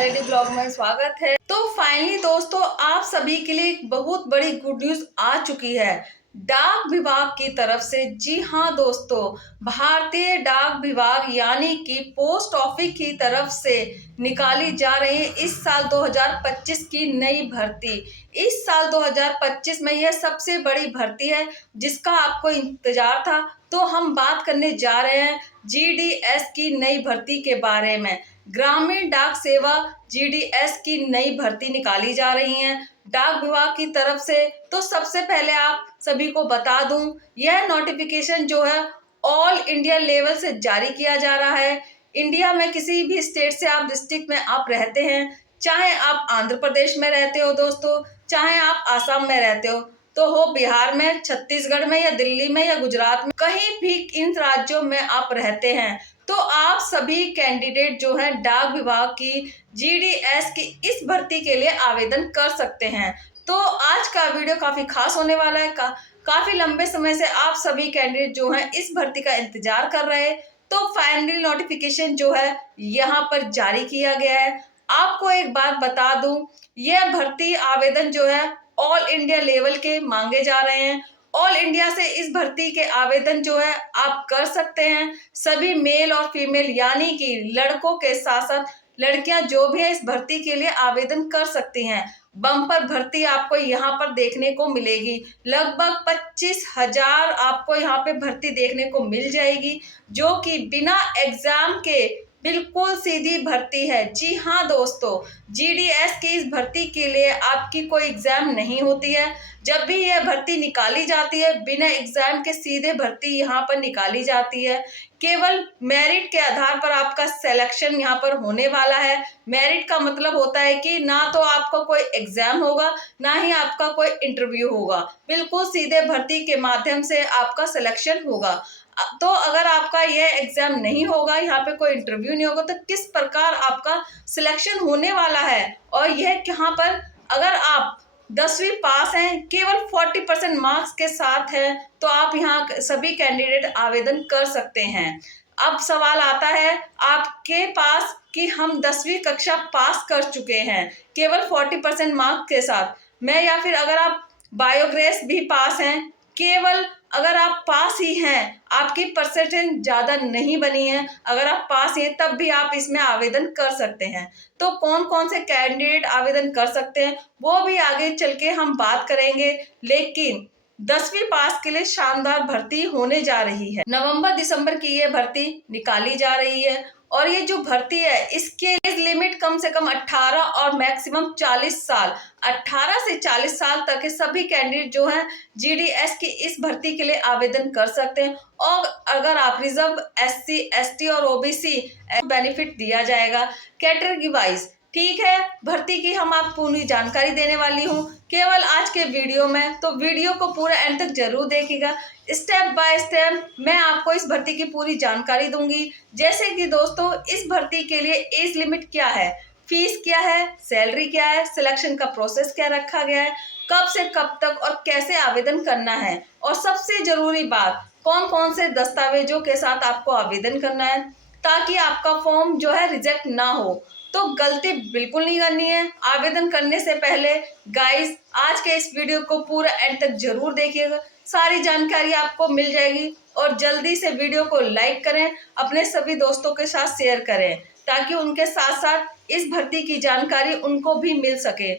LED blog में स्वागत है। तो फाइनली दोस्तों, आप सभी के लिए एक बहुत बड़ी गुड न्यूज आ चुकी है डाक विभाग की तरफ से। जी हाँ दोस्तों, भारतीय डाक विभाग यानी कि पोस्ट ऑफिस की तरफ से निकाली जा रही है इस साल 2025 की नई भर्ती। इस साल 2025 में यह सबसे बड़ी भर्ती है जिसका आपको इंतजार था। तो हम बात करने जा रहे हैं जीडीएस की नई भर्ती के बारे में। ग्रामीण डाक सेवा जीडीएस की नई भर्ती निकाली जा रही है डाक विभाग की तरफ से। तो सबसे पहले आप सभी को बता दूं, यह नोटिफिकेशन जो है ऑल इंडिया लेवल से जारी किया जा रहा है। इंडिया में किसी भी स्टेट से आप डिस्ट्रिक्ट में आप रहते हैं, चाहे आप आंध्र प्रदेश में रहते हो दोस्तों, चाहे आप आसाम में रहते हो बिहार में, छत्तीसगढ़ में या दिल्ली में या गुजरात में, कहीं भी इन राज्यों में आप रहते हैं तो आप सभी कैंडिडेट जो हैं डाक विभाग की जीडीएस की इस भर्ती के लिए आवेदन कर सकते हैं। तो आज का वीडियो काफी खास होने वाला है। काफी लंबे समय से आप सभी कैंडिडेट जो हैं इस भर्ती का इंतजार कर रहे हैं। तो फाइनली नोटिफिकेशन जो है यहाँ पर जारी किया गया है। आपको एक बात बता दूं, यह भर्ती आवेदन जो है ऑल इंडिया लेवल के मांगे जा रहे हैं। ऑल इंडिया से इस भर्ती के आवेदन जो है आप कर सकते हैं। सभी मेल और फीमेल यानी कि लड़कों के साथ साथ लड़कियां जो भी है इस भर्ती के लिए आवेदन कर सकती हैं। बम्पर भर्ती आपको यहाँ पर देखने को मिलेगी। लगभग 25,000 आपको यहाँ पे भर्ती देखने को मिल जाएगी, जो कि बिना एग्जाम के बिल्कुल सीधी भर्ती है। जी हाँ दोस्तों, जीडीएस की इस भर्ती के लिए आपकी कोई एग्जाम नहीं होती है। जब भी यह भर्ती निकाली जाती है बिना एग्जाम के सीधे भर्ती यहाँ पर निकाली जाती है। केवल मेरिट के आधार पर आपका सिलेक्शन यहाँ पर होने वाला है। मेरिट का मतलब होता है कि ना तो आपका कोई एग्जाम होगा, ना ही आपका कोई इंटरव्यू होगा। बिल्कुल सीधे भर्ती के माध्यम से आपका सिलेक्शन होगा। तो अगर आपका यह एग्जाम नहीं होगा, यहाँ पे कोई इंटरव्यू नहीं होगा, तो किस प्रकार आपका सिलेक्शन होने वाला है। और यह यहाँ पर अगर आप 10वीं पास हैं, केवल 40% मार्क्स के साथ है, तो आप यहाँ सभी कैंडिडेट आवेदन कर सकते हैं। अब सवाल आता है आपके पास कि हम 10वीं कक्षा पास कर चुके हैं केवल 40% मार्क्स के साथ में, या फिर अगर आप बायोग्रेस भी पास हैं, केवल अगर आप पास ही हैं, आपकी परसेंटेज ज़्यादा नहीं बनी है, अगर आप पास हैं तब भी आप इसमें आवेदन कर सकते हैं। तो कौन कौन से कैंडिडेट आवेदन कर सकते हैं वो भी आगे चल के हम बात करेंगे। लेकिन 10वीं पास के लिए शानदार भर्ती होने जा रही है। नवंबर दिसंबर की ये भर्ती निकाली जा रही है और ये जो भर्ती है इसके एज लिमिट कम से कम 18 और मैक्सिमम 40 साल, 18 से 40 साल तक के सभी कैंडिडेट जो हैं जीडीएस की इस भर्ती के लिए आवेदन कर सकते हैं। और अगर आप रिजर्व एससी एसटी और ओबीसी बेनिफिट दिया जाएगा कैटेगरी वाइज। ठीक है, भर्ती की हम आपको पूरी जानकारी देने वाली हूँ केवल आज के वीडियो में, तो वीडियो को पूरा एंड तक जरूर देखिएगा। स्टेप बाय स्टेप मैं आपको इस भर्ती की पूरी जानकारी दूंगी। जैसे कि दोस्तों, इस भर्ती के लिए एज लिमिट क्या है, फीस क्या है, सैलरी क्या है, सिलेक्शन का प्रोसेस क्या रखा गया है, कब से कब तक और कैसे आवेदन करना है, और सबसे जरूरी बात कौन कौन से दस्तावेजों के साथ आपको आवेदन करना है ताकि आपका फॉर्म जो है रिजेक्ट ना हो। तो गलती बिल्कुल नहीं करनी है आवेदन करने से पहले। गाइस, आज के इस वीडियो को पूरा एंड तक जरूर देखिएगा, सारी जानकारी आपको मिल जाएगी। और जल्दी से वीडियो को लाइक करें, अपने सभी दोस्तों के साथ शेयर करें ताकि उनके साथ साथ इस भर्ती की जानकारी उनको भी मिल सके।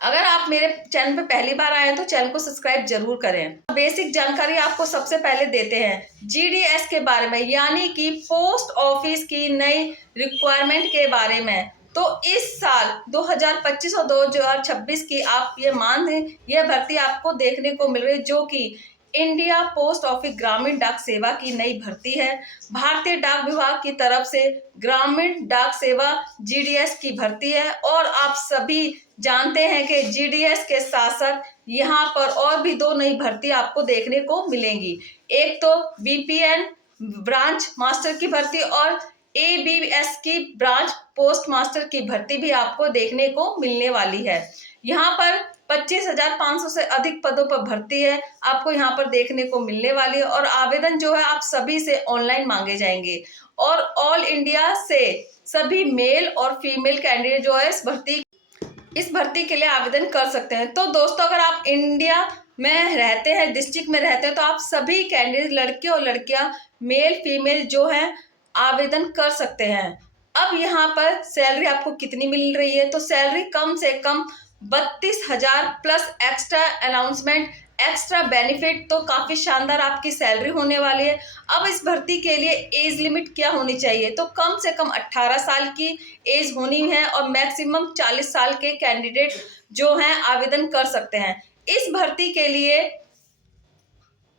अगर आप मेरे चैनल पे पहली बार आए हैं तो चैनल को सब्सक्राइब जरूर करें। बेसिक जानकारी आपको सबसे पहले देते हैं जीडीएस के बारे में, यानी कि पोस्ट ऑफिस की नई रिक्वायरमेंट के बारे में। तो इस साल 2025 और 2026 की आप ये मान लें, यह भर्ती आपको देखने को मिल रही है, जो कि इंडिया पोस्ट ऑफिस ग्रामीण डाक सेवा की नई भर्ती है। भारतीय डाक विभाग की तरफ से ग्रामीण डाक सेवा जीडीएस की भर्ती है। और आप सभी जानते हैं कि जीडीएस के साथ साथ यहाँ पर और भी 2 नई भर्ती आपको देखने को मिलेंगी। एक तो बीपीएन ब्रांच मास्टर की भर्ती और ABS की ब्रांच पोस्ट मास्टर की भर्ती भी आपको देखने को मिलने वाली है। यहाँ पर 25,500 से अधिक पदों पर भर्ती है आपको यहाँ पर देखने को मिलने वाली है और आवेदन जो है आप सभी से ऑनलाइन मांगे जाएंगे और ऑल इंडिया से सभी मेल और फीमेल कैंडिडेट जो है इस भर्ती के लिए आवेदन कर सकते हैं। तो दोस्तों, अगर आप इंडिया में रहते हैं, डिस्ट्रिक्ट में रहते हैं, तो आप सभी कैंडिडेट लड़के और लड़कियां मेल फीमेल जो हैं आवेदन कर सकते हैं। अब यहाँ पर सैलरी आपको कितनी मिल रही है, तो सैलरी कम से कम 32,000 plus extra announcement, extra benefit, तो काफी शानदार आपकी सैलरी होने वाली है। अब इस भर्ती के लिए एज लिमिट क्या होनी चाहिए, तो कम से कम 18 साल की एज होनी है और मैक्सिमम 40 साल के कैंडिडेट जो हैं आवेदन कर सकते हैं इस भर्ती के लिए।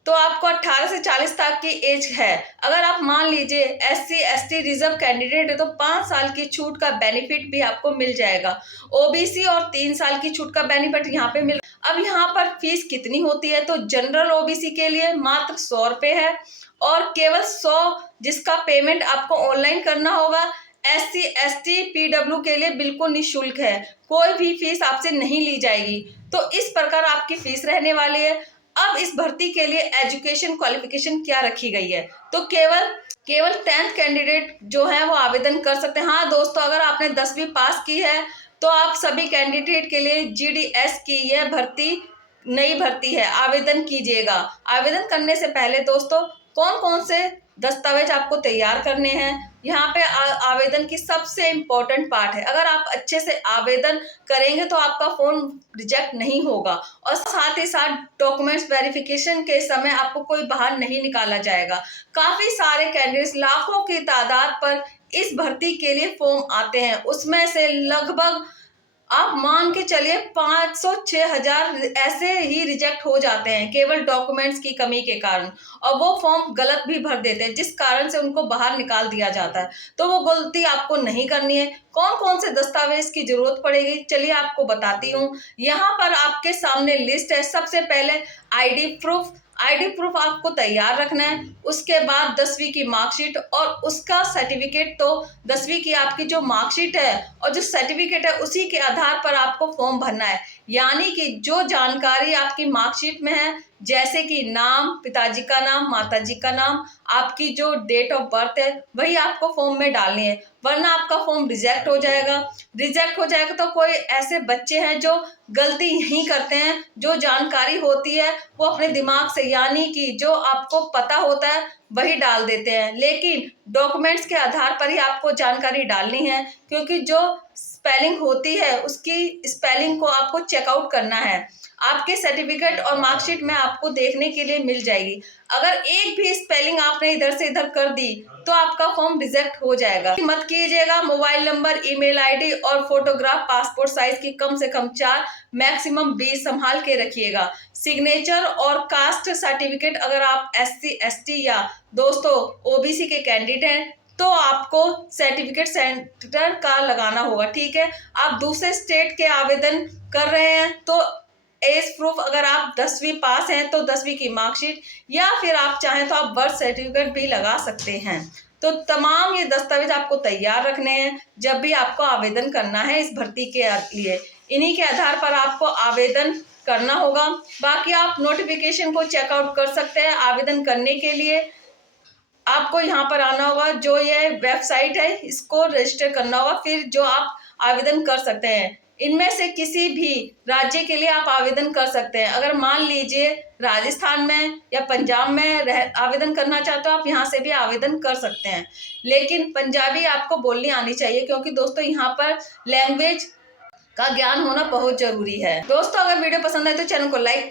तो आपको 18 से 40 तक की एज है। अगर आप मान लीजिए SC ST रिजर्व कैंडिडेट है तो 5 साल की छूट का बेनिफिट भी आपको मिल जाएगा। OBC और 3 साल की छूट का बेनिफिट यहाँ पे मिल। अब यहाँ पर फीस कितनी होती है, तो जनरल OBC के लिए मात्र 100 रुपये है और केवल 100 जिसका पेमेंट आपको ऑनलाइन करना होगा। SC ST PW के लिए बिल्कुल निःशुल्क है, कोई भी फीस आपसे नहीं ली जाएगी। तो इस प्रकार आपकी फीस रहने वाली है। अब इस भर्ती के लिए एजुकेशन क्वालिफिकेशन क्या रखी गई है, तो केवल 10th कैंडिडेट जो है वो आवेदन कर सकते हैं। हाँ दोस्तों, अगर आपने 10वीं पास की है तो आप सभी कैंडिडेट के लिए GDS की यह भर्ती नई भर्ती है, आवेदन कीजिएगा। आवेदन करने से पहले दोस्तों कौन कौन से दस्तावेज आपको तैयार करने हैं, यहाँ पे आवेदन की सबसे इम्पोर्टेंट पार्ट है। अगर आप अच्छे से आवेदन करेंगे तो आपका फॉर्म रिजेक्ट नहीं होगा और साथ ही साथ डॉक्यूमेंट्स वेरिफिकेशन के समय आपको कोई बाहर नहीं निकाला जाएगा। काफी सारे कैंडिडेट्स लाखों की तादाद पर इस भर्ती के लिए फॉर्म आते हैं, उसमें से लगभग आप मान के चलिए 500-6,000 ऐसे ही रिजेक्ट हो जाते हैं केवल डॉक्यूमेंट्स की कमी के कारण, और वो फॉर्म गलत भी भर देते हैं जिस कारण से उनको बाहर निकाल दिया जाता है। तो वो गलती आपको नहीं करनी है। कौन कौन से दस्तावेज की जरूरत पड़ेगी चलिए आपको बताती हूँ। यहाँ पर आपके सामने लिस्ट है। सबसे पहले आईडी प्रूफ आपको तैयार रखना है। उसके बाद 10वीं की मार्कशीट और उसका सर्टिफिकेट, तो 10वीं की आपकी जो मार्कशीट है और जो सर्टिफिकेट है उसी के आधार पर आपको फॉर्म भरना है। यानी कि जो जानकारी आपकी मार्कशीट में है, जैसे कि नाम, पिताजी का नाम, माताजी का नाम, आपकी जो डेट ऑफ बर्थ है, वही आपको फॉर्म में डालनी है, वरना आपका फॉर्म रिजेक्ट हो जाएगा। तो कोई ऐसे बच्चे हैं जो गलती नहीं करते हैं, जो जानकारी होती है वो अपने दिमाग से, यानी कि जो आपको पता होता है वही डाल देते हैं, लेकिन डॉक्यूमेंट्स के आधार पर ही आपको जानकारी डालनी है, क्योंकि जो स्पेलिंग होती है उसकी स्पेलिंग को आपको चेकआउट करना है। आपके सर्टिफिकेट और मार्कशीट में आपको देखने के लिए मिल जाएगी। अगर एक भी स्पेलिंग आपने इधर से इधर कर दी तो आपका फॉर्म रिजेक्ट हो जाएगा। मत कीजिएगा। मोबाइल नंबर, ईमेल आईडी और फोटोग्राफ पासपोर्ट साइज की कम से कम 4, मैक्सिमम 20 संभाल के रखिएगा। सिग्नेचर और कास्ट सर्टिफिकेट, अगर आप SC ST या दोस्तों OBC के कैंडिडेट हैं तो आपको सर्टिफिकेट सेंटर का लगाना होगा, ठीक है। आप दूसरे स्टेट के आवेदन कर रहे हैं तो एज प्रूफ, अगर आप 10वीं पास हैं तो 10वीं की मार्कशीट, या फिर आप चाहें तो आप बर्थ सर्टिफिकेट भी लगा सकते हैं। तो तमाम ये दस्तावेज आपको तैयार रखने हैं जब भी आपको आवेदन करना है इस भर्ती के लिए। इन्हीं के आधार पर आपको आवेदन करना होगा। बाकी आप नोटिफिकेशन को चेकआउट कर सकते हैं। आवेदन करने के लिए आपको यहाँ पर आना होगा, जो ये वेबसाइट है इसको रजिस्टर करना होगा, फिर जो आप आवेदन कर सकते हैं। इनमें से किसी भी राज्य के लिए आप आवेदन कर सकते हैं। अगर मान लीजिए राजस्थान में या पंजाब में आवेदन करना चाहते हो, आप यहाँ से भी आवेदन कर सकते हैं, लेकिन पंजाबी आपको बोलनी आनी चाहिए, क्योंकि दोस्तों यहाँ पर लैंग्वेज का ज्ञान होना बहुत जरूरी है। दोस्तों, अगर वीडियो पसंद आए तो चैनल को लाइक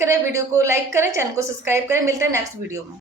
करें, चैनल को सब्सक्राइब करें। मिलते हैं नेक्स्ट वीडियो में।